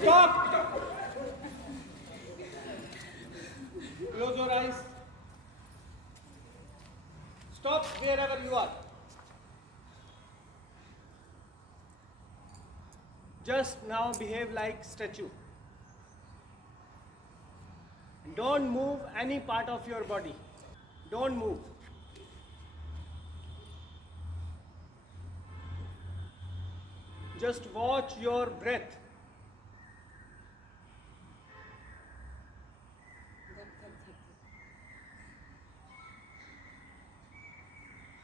Stop! Close your eyes. Stop wherever you are. Just now behave like statue. Don't move any part of your body. Don't move. Just watch your breath.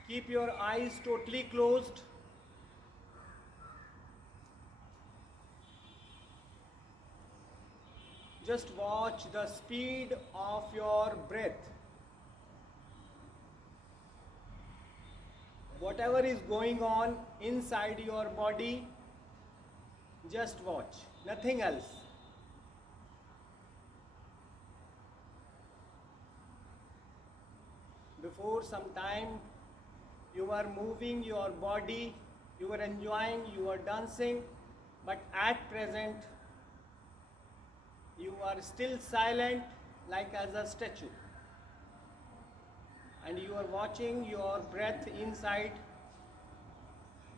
Keep your eyes totally closed. Just watch the speed of your breath. Whatever is going on inside your body, just watch, nothing else. Before some time, you were moving your body, you were enjoying, you were dancing, but at present, you are still silent like as a statue. And you are watching your breath inside.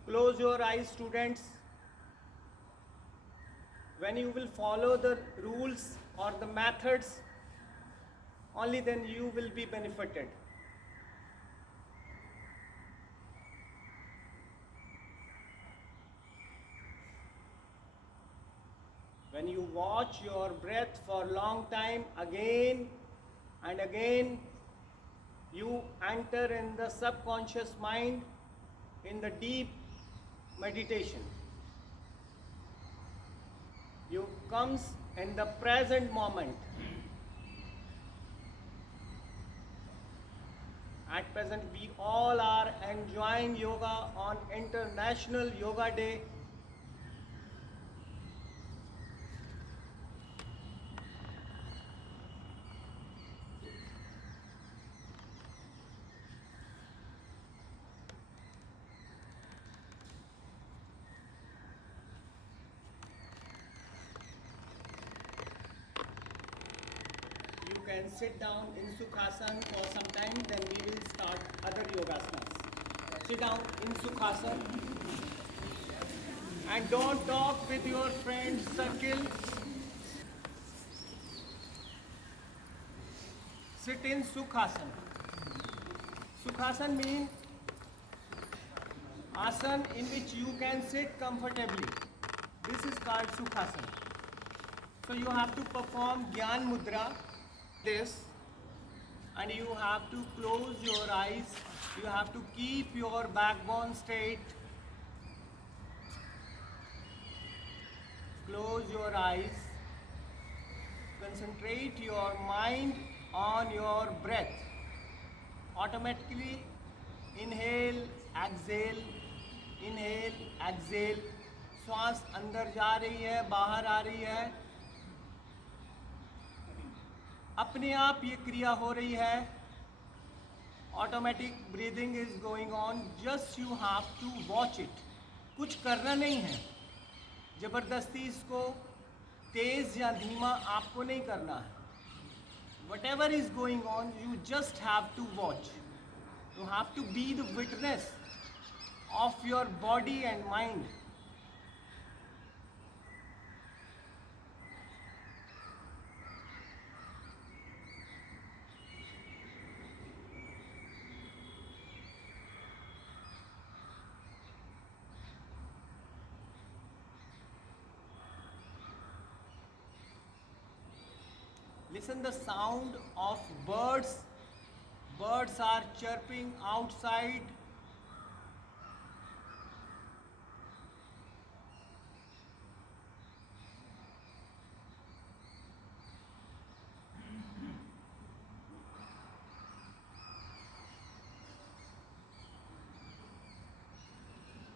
Close your eyes, students. When you will follow the rules or the methods, only then you will be benefited. When you watch your breath for a long time, again and again, you enter in the subconscious mind in the deep meditation. You comes in the present moment. At present, we all are enjoying yoga on International Yoga Day. You can sit down in Sukhasana for some time, then we will start other yogasanas. Sit down in Sukhasana and don't talk with your friends circle. Sit in Sukhasana. Sukhasana means asana in which you can sit comfortably. This is called Sukhasana. So you have to perform Gyan Mudra, this, and you have to close your eyes. You have to keep your backbone straight. close your eyes, concentrate your mind on your breath. Automatically inhale, exhale, inhale, exhale. श्वास अंदर जा रही है, बाहर आ रही है, अपने आप ये क्रिया हो रही है. Automatic breathing is going on. Just you have to watch it. कुछ करना नहीं है, ज़बरदस्ती इसको तेज़ या धीमा आपको नहीं करना है. whatever is going on, you just have to watch. You have to be the witness of your body and mind. Listen the sound of birds. Birds are chirping outside.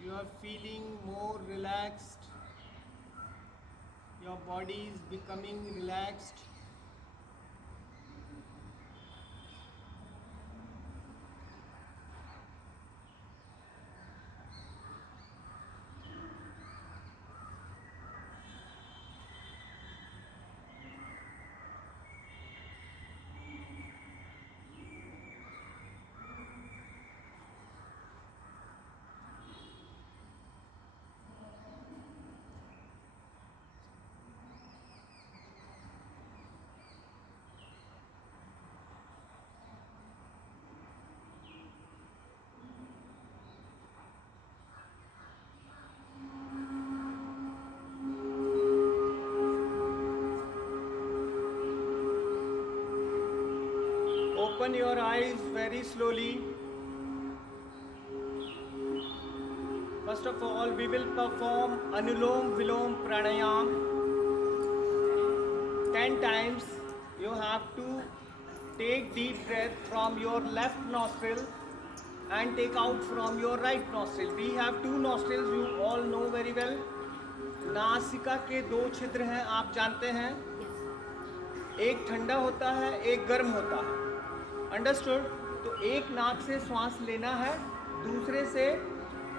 You are feeling more relaxed. Your body is becoming relaxed. Open your eyes very slowly. First of all, we will perform Anulom Vilom Pranayam 10 times. You have to take deep breath from your left nostril and take out from your right nostril. We have two nostrils, you all know very well. नासिका के दो छिद्र हैं, आप जानते हैं. एक ठंडा होता है, एक गर्म होता है. अंडरस्टूड? तो एक नाक से श्वास लेना है, दूसरे से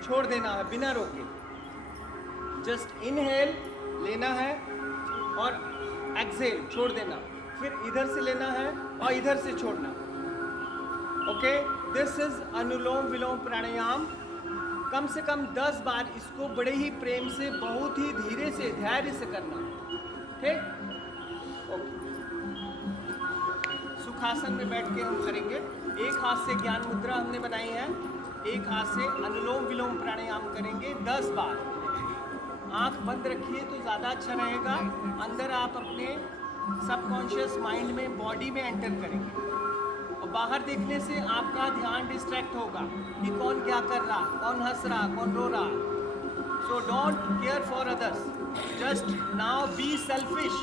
छोड़ देना है बिना रोके. जस्ट इनहेल लेना है और एक्सहेल छोड़ देना. फिर इधर से लेना है और इधर से छोड़ना. ओके, दिस इज अनुलोम विलोम प्राणायाम. कम से कम 10 बार इसको बड़े ही प्रेम से, बहुत ही धीरे से, धैर्य से करना. ठीक? ओके. सुखासन में बैठ के हम करेंगे. एक हाथ से ज्ञान मुद्रा हमने बनाई है, एक हाथ से अनुलोम विलोम प्राणायाम करेंगे 10 बार. आंख बंद रखिए तो ज़्यादा अच्छा रहेगा. अंदर आप अपने सबकॉन्शियस माइंड में, बॉडी में एंटर करेंगे और बाहर देखने से आपका ध्यान डिस्ट्रैक्ट होगा कि कौन क्या कर रहा, कौन हंस रहा, कौन रो रहा. So don't care for others. Just now be selfish.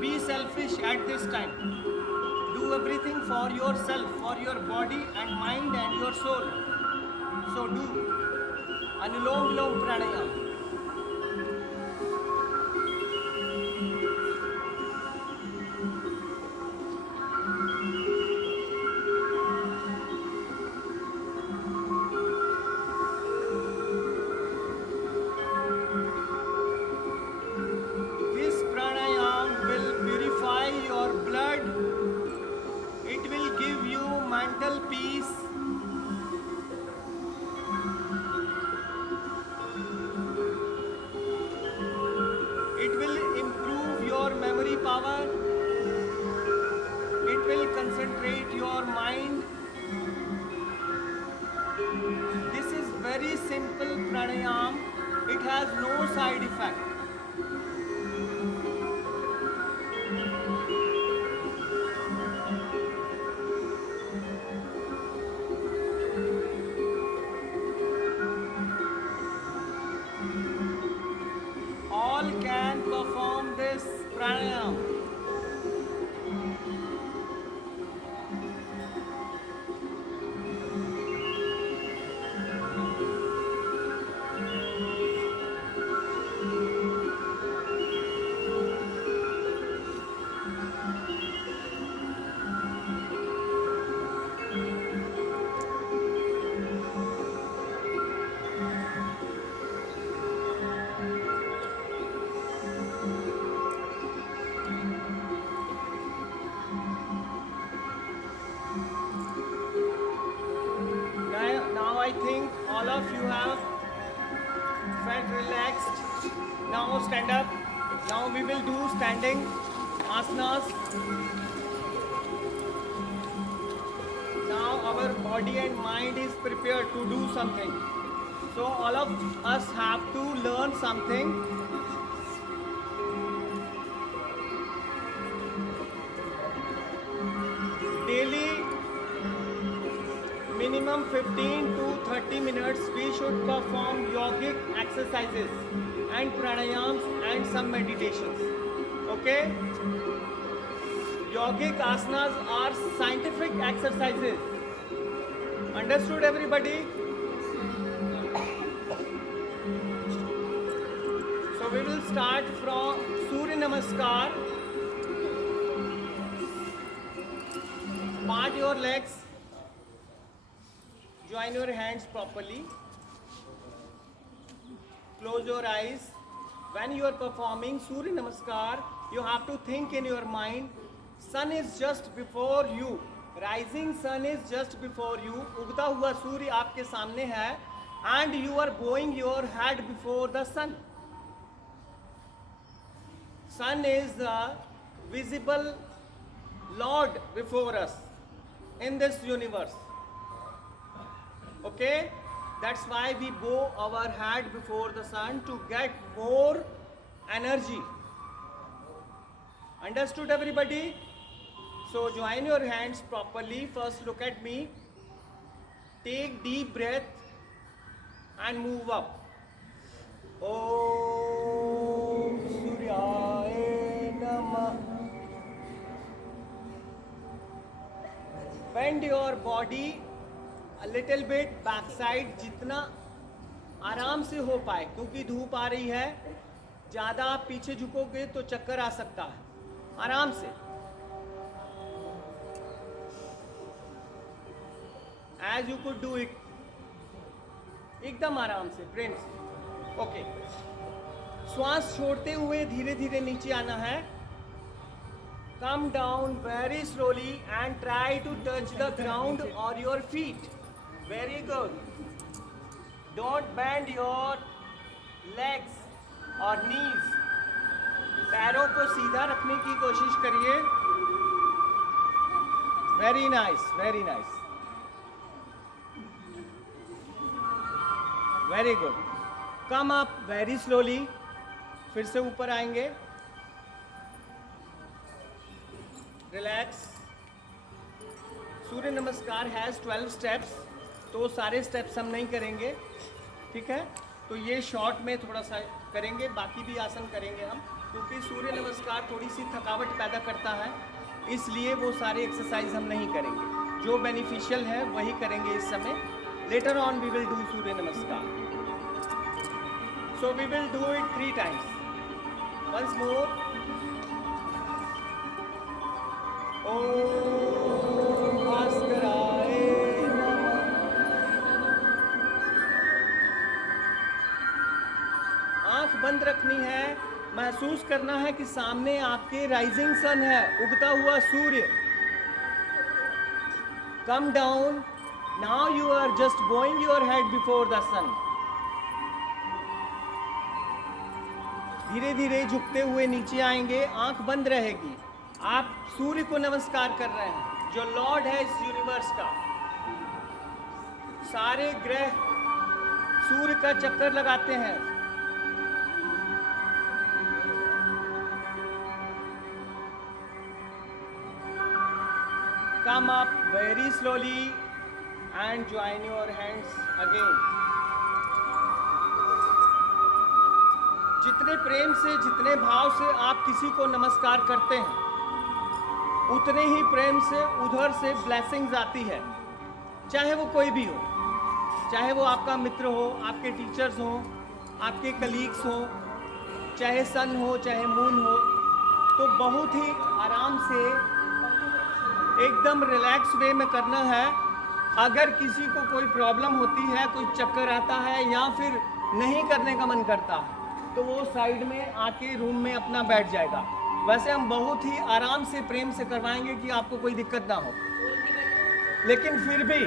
Be selfish at this time. Do everything for yourself, for your body and mind and your soul. So do Anulom Vilom Pranayam. This pranayam will purify your blood. It will give you mental peace. It will improve your memory power. It will concentrate your mind. This is very simple pranayam. It has no side effect. All can think all of you have felt relaxed. Now stand up. Now we will do standing asanas. Now our body and mind is prepared to do something. So all of us have to learn something. Daily, minimum 15 to 30 minutes, we should perform yogic exercises and pranayams and some meditations. Okay? Yogic asanas are scientific exercises. Understood, everybody? So we will start from Surya Namaskar. Part your legs. Join your hands properly. Close your eyes. When you are performing Surya Namaskar, you have to think in your mind, sun is just before you. Rising sun is just before you. उगता हुआ सूर्य आपके सामने है. And you are bowing your head before the sun. Sun is the visible Lord before us in this universe. Okay? That's why we bow our head before the sun to get more energy. Understood, everybody? So join your hands properly. First look at me. Take deep breath and move up. Om Suryaya Namah. Bend your body a little bit backside, जितना आराम से हो पाए, क्योंकि धूप आ रही है. ज़्यादा आप पीछे झुकोगे तो चक्कर आ सकता है. आराम से. As you could do it. एकदम आराम से, प्रेम से. ओके. श्वास छोड़ते हुए धीरे धीरे नीचे आना है. Come down very slowly and try to touch the ground or your feet. Very good. Don't bend your legs or knees. पैरों को सीधा रखने की कोशिश करिए. Very nice, very nice. Very good. Come up very slowly. फिर से ऊपर आएंगे. Relax. सूर्य नमस्कार हैज़ 12 स्टेप्स. तो सारे स्टेप्स हम नहीं करेंगे, ठीक है? तो ये शॉर्ट में थोड़ा सा करेंगे, बाकी भी आसन करेंगे हम, क्योंकि सूर्य नमस्कार थोड़ी सी थकावट पैदा करता है, इसलिए वो सारे एक्सरसाइज हम नहीं करेंगे. जो बेनिफिशियल है वही करेंगे इस समय. Later on we will do surya namaskar. So we will do it 3 times. Once more. ओम भास्कराय नमः. आंख बंद रखनी है. महसूस करना है कि सामने आपके राइजिंग सन है, उगता हुआ सूर्य. Come down. Now you are just bowing your head before the sun. धीरे धीरे झुकते हुए नीचे आएंगे. आंख बंद रहेगी. आप सूर्य को नमस्कार कर रहे हैं, जो लॉर्ड है इस यूनिवर्स का. सारे ग्रह सूर्य का चक्कर लगाते हैं. Come up very slowly and join your hands again. जितने प्रेम से, जितने भाव से आप किसी को नमस्कार करते हैं, उतने ही प्रेम से उधर से ब्लेसिंग्स आती है. चाहे वो कोई भी हो, चाहे वो आपका मित्र हो, आपके टीचर्स हो, आपके कलीग्स हो, चाहे सन हो, चाहे मून हो. तो बहुत ही आराम से, एकदम रिलैक्स वे में करना है. अगर किसी को कोई प्रॉब्लम होती है, कोई चक्कर आता है या फिर नहीं करने का मन करता, तो वो साइड में आके रूम में अपना बैठ जाएगा. वैसे हम बहुत ही आराम से, प्रेम से करवाएंगे कि आपको कोई दिक्कत ना हो. लेकिन फिर भी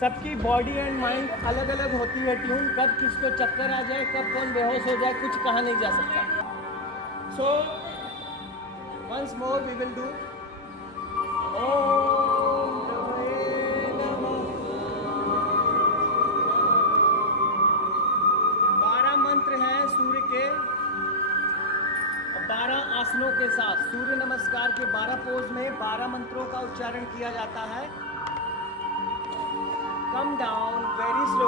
सबकी बॉडी एंड माइंड अलग अलग होती है ट्यून, कब किसको चक्कर आ जाए, कब कौन बेहोश हो जाए, कुछ कहा नहीं जा सकता। So once more we will do ओम नमः। 12 मंत्र हैं सूर्य के, 12 आसनों के साथ सूर्य नमस्कार के 12 पोज में 12 मंत्रों का उच्चारण किया जाता है। Come down very slow.